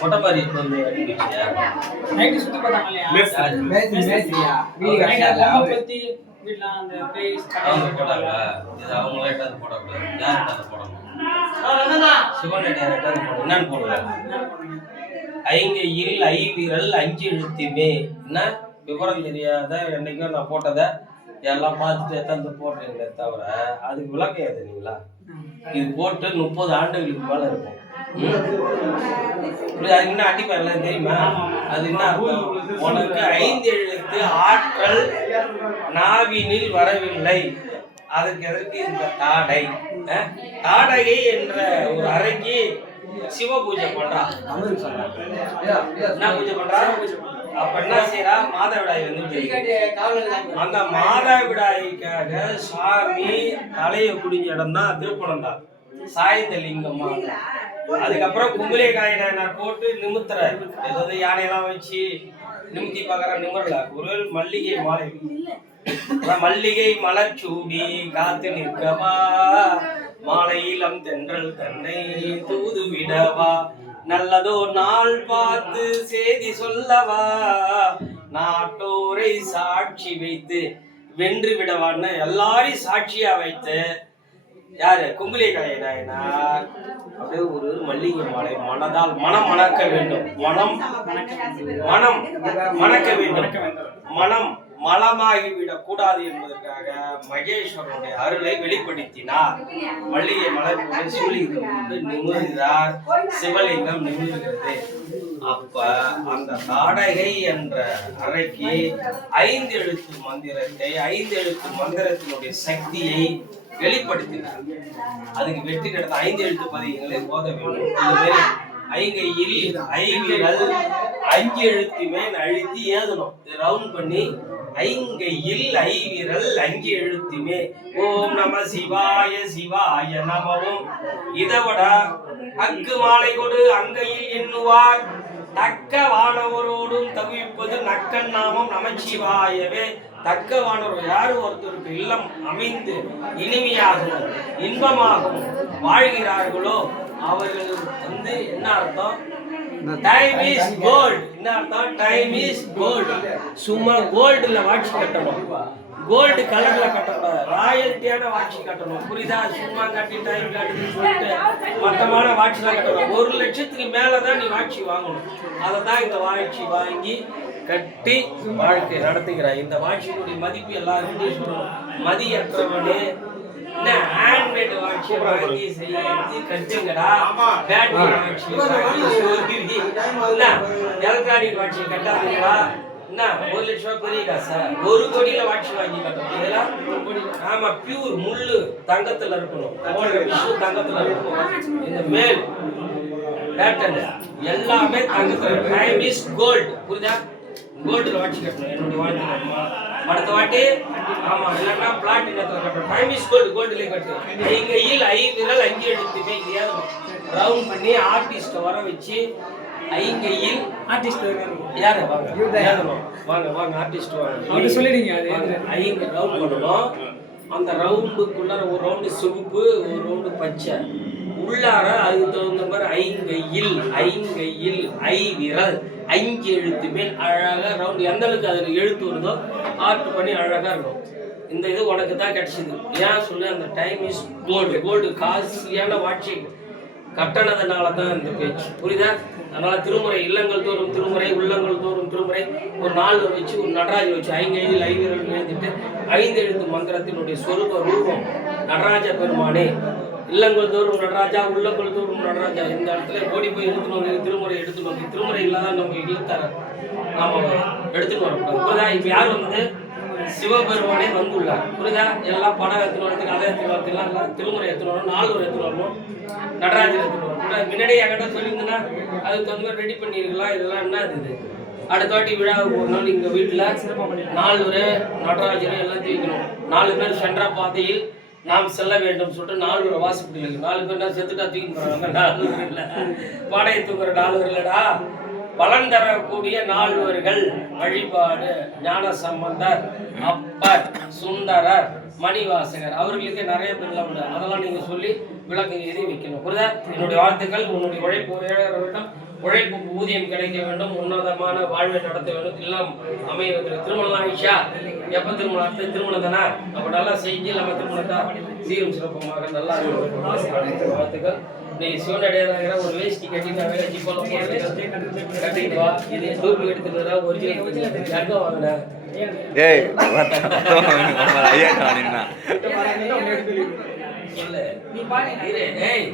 மொட்டைப்பாரி வந்து அடிக்கிட்டியா நைட்டு சுத்தி பார்த்தாங்க இல்லையா பத்தி வீட்டுல அந்த அவங்க போட்டாங்க. இது அவங்களே எட்டாவது போடக்கூடாது. யார் எட்டாவது போடணும்? சிவன் எட்டாவது போடணும். என்னன்னு போடுவேன்? ஐங்கையில் ஐவிரல் அஞ்சு எழுத்துமே. என்ன விவரம் தெரியாத என்னைக்கும் நான் போட்டதை எல்லாம் பார்த்துட்டு எத்தாந்து போடுறீங்களே தவிர அதுக்கு விளக்கம் ஏதுங்களா? இது போட்டு 30 ஆண்டுகளுக்கு மேல இருக்கும். அதுக்கு என்ன அடிப்பா எல்லாம் தெரியுமா? அது என்ன அர்த்தம்? உனக்கு 5 எழுத்து ஆற்றல் நாவினில் வரவில்லை. அதுக்கு எதற்கு இந்த தாடை? தாடகை என்ற ஒரு அறைக்கு சிவ பூஜை பண்றான். என்ன பூஜை பண்றான்? அப்ப என்ன செய்யறா? மாதவிடாய் வந்து அந்த மாதவிடாய்க்காக சாமி தலையை குடிஞ்ச இடம் தான் திருப்பணம் தான், சாய்ந்த லிங்கம்மா. அதுக்கப்புறம் கும்பலே காயினார் போட்டு நிமித்துறாரு. ஏதாவது யானையெல்லாம் வச்சு நிமித்தி பார்க்கற நிமிரல. ஒரு மல்லிகை மாலை, மல்லிகை மலர் சூடி காத்து நிற்கவா, மாலையிலம் தென்றல் தன்னை தூது விடவா, நல்லதோ நாள் பார்த்து செய்தி சொல்லவா, நாட்டோரை சாட்சி வைத்து வென்று விடவான்னு எல்லாரையும் சாட்சியா வைத்து யாரு? கும்பலே கலையினார். அப்படியே ஒரு மல்லிகை மாலை மனதால் மனம் மணக்க வேண்டும். மனம் மணக்க வேண்டும். மனம் மலமாகிவிடக் கூடாது என்பதற்காக மகேஸ்வரனுடைய அருளை வெளிப்படுத்தினார். மல்லிகை மலர் போட்டு சிவலிங்கம் நிமிர்ந்தார். சிவலிங்கம் நிமிர்கிறது. அப்ப அந்த தாடகை என்ற அறைக்கு 5 எழுத்து மந்திரத்தை, 5 எழுத்து மந்திரத்தினுடைய சக்தியை வெளிப்படுத்தினார். அதுக்கு வெற்றி கிடைத்த 5 எழுத்து பதிகங்களை போத வேண்டும். ஐங்கையில் ஐவிரல் 5 எழுத்துமே அழுத்தி ஏதணும். ரவுண்ட் பண்ணி ஐங்கையில் ஐவிரல் 5 எழுத்துமே ஓம் நம சிவாய சிவாய நமவும் இதவிட அக்கு மாலை கொடு அங்கையில் எண்ணுவார் தக்க வானவரோடும் தவிப்பது நக்கன் நாமம் நமச்சிவாயவே. தக்க வானவர் யாரு ஒருத்தருக்கு இல்லம் அமைந்து இனிமையாகவும் இன்பமாகவும் வாழ்கிறார்களோ அவர்கள் வந்து என்ன அர்த்தம்? Time is gold. என்ன அர்த்தம்? Time is gold. சும்மா கோல்டுல வாட்சி கட்டணும், கோல்டு கலர்ல கட்டக்கூடாது, ராயல்ட்டியான வாட்சி கட்டணும். புரியுதா? சும்மா கட்டி டைம் கட்டுன்னு சொல்லிட்டு மொத்தமான வாட்சிலாம் கட்டணும். 1 லட்சத்துக்கு மேலதான் நீ வாட்சி வாங்கணும். அதை தான் இந்த வாட்சி வாங்கி கட்டி வாழ்க்கை நடத்துகிறாய். இந்த வாட்சியினுடைய மதிப்பு எல்லாருக்கும் சொல்லணும். மதியற்றவனே ஹேண்ட்மேட் வாட்சி வாங்கி செய்து கட்டுங்கடா. பேட்டரி வாட்சி வாங்கி எலக்ட்ரானிக் வாட்சி கட்டாதீங்களா? என்ன 1 லட்சம் ரூபாய் பெரிய காசா? 1 கோடியில வாட்சி வாங்கி கட்டணும். ஆமா, பியூர் முள்ளு தங்கத்துல இருக்கணும், தங்கத்துல இருக்கணும். இந்த மேல் பேட்டர்ன் எல்லாமே தங்கத்துல. Time is gold. புரியுதா? கோல்டுல வாட்சி கட்டணும். என்னுடைய வாழ்க்கை அடுத்த வாட்டி ஆமா இல்லைன்னா பிளாட்டினத்துல கட்டணும். Time is gold. கோல்டுல கட்டு. ஐங்கையில் ஐவிரல் 5 எழுத்துமே ரவுண்ட் பண்ணி ஆர்டிஸ்ட வர வச்சு ஐங்கையில் ஆர்டிஸ்ட் யாரு வாங்க ஆர்டிஸ்ட் வாங்க சொல்லிடுங்க. ஐங்க ரவுண்ட் பண்ணணும். அந்த ரவுண்டுக்குள்ள ஒரு ரவுண்டு சிவப்பு, ஒரு ரவுண்டு பச்சை, உள்ளார அதுக்கு தகுந்த மாதிரி ஐங்கையில் ஐவிரல் 5 எழுத்துமே அழகா ரவுண்ட். எந்த அளவுக்கு அதுல எழுத்து வருதோ ஆர்ட் பண்ணி அழகா இருக்கும். இந்த இது உனக்கு தான் கிடைச்சது. ஏன் சொல்லு? அந்த டைம் இஸ் கோல்டு. கோல்டு காசியான வாட்சி கட்டணத்தினால தான் இந்த பேச்சு. புரியுதா? அதனால திருமுறை இல்லங்கள் தோறும் திருமுறை, உள்ளங்கள் தோறும் திருமுறை, ஒரு 4 வச்சு ஒரு நடராஜ வச்சு ஐங்கையில் ஐவிரல் எழுதிட்டு 5 எழுத்து மந்திரத்தினுடைய சொரூப ரூபம் நடராஜ பெருமானே. இல்லங்கள் தோறும் நடராஜா, உள்ளங்கள் தோறும் நடராஜா. இந்த இடத்துல ஓடி போய் எடுத்துன்னு திருமுறை எடுத்துன்னு திருமுறை இல்லாதான் நமக்கு இல்லத்தர நாம எடுத்துட்டு வரக்கூடாது. புரியுதா? இப்ப யார் வந்தது? சிவபெருமானே வந்துள்ளார். புரியுதா? எல்லாம் படம் எடுத்துன்னு வரதுக்கு அதை எடுத்துன்னு வரதுலாம் எல்லாம் திருமுறை எடுத்துன்னு வரணும், 4 எடுத்துன்னு வரணும், நடராஜர் எடுத்துன்னு வரணும். முன்னாடியே என்கிட்ட சொல்லியிருந்தேன்னா அதுக்கு தகுந்த மாதிரி ரெடி பண்ணிருக்கலாம். இதெல்லாம் என்ன இது? அடுத்த வாட்டி விழாவுக்கு ஒரு நாள் எங்க வீட்டுல 4 நடராஜர் எல்லாத்தையும் வைக்கணும். 4 பேர் சென்ற பாதையில் நாம் செல்ல வேண்டும் சொல்லிட்டு 4 வாசிப்பிட்டு 4 பேர் தான் செத்துட்டா தூக்கி போறாங்க. 4 இல்ல, பாடையை தூக்குற 4 இல்லடா. பலன் தரக்கூடிய 4 வழிபாடு ஞான சம்பந்தர், அப்பர், சுந்தரர், மணிவாசகர் அவர்களுக்கு நிறைய பேர்லாம் உண்டு. அதெல்லாம் நீங்க சொல்லி விளக்கம் எழுதி வைக்கணும். புரியுதா? என்னுடைய வாழ்த்துக்கள். உன்னுடைய உழைப்பு உயர வேண்டும், உழைப்பு ஊதியம் கிடைக்க வேண்டும், உன்னதமான வாழ்வை நடத்த வேண்டும், இல்லம் அமைய வேண்டும். திருமணம் ஆயிடுச்சா? எப்ப திருமணம்? அடுத்த திருமணம் தானே? அப்ப நல்லா செஞ்சு நம்ம திருமணத்தை சீரும் சிறப்பமாக நல்லா வாழ்த்துக்கள். நீ சிவனடியார ஒரு வேஷ்டி கட்டிட்டு ஜிப்பெல்லாம் போட்டு கட்டிட்டு வா. இது டூப்ளிகேட் எடுத்துக்கிறதா ஒரிஜினல் எங்க வாங்கினேன்? ஏய் ஐயா நின்னா நீ பாருங்க. ஏய்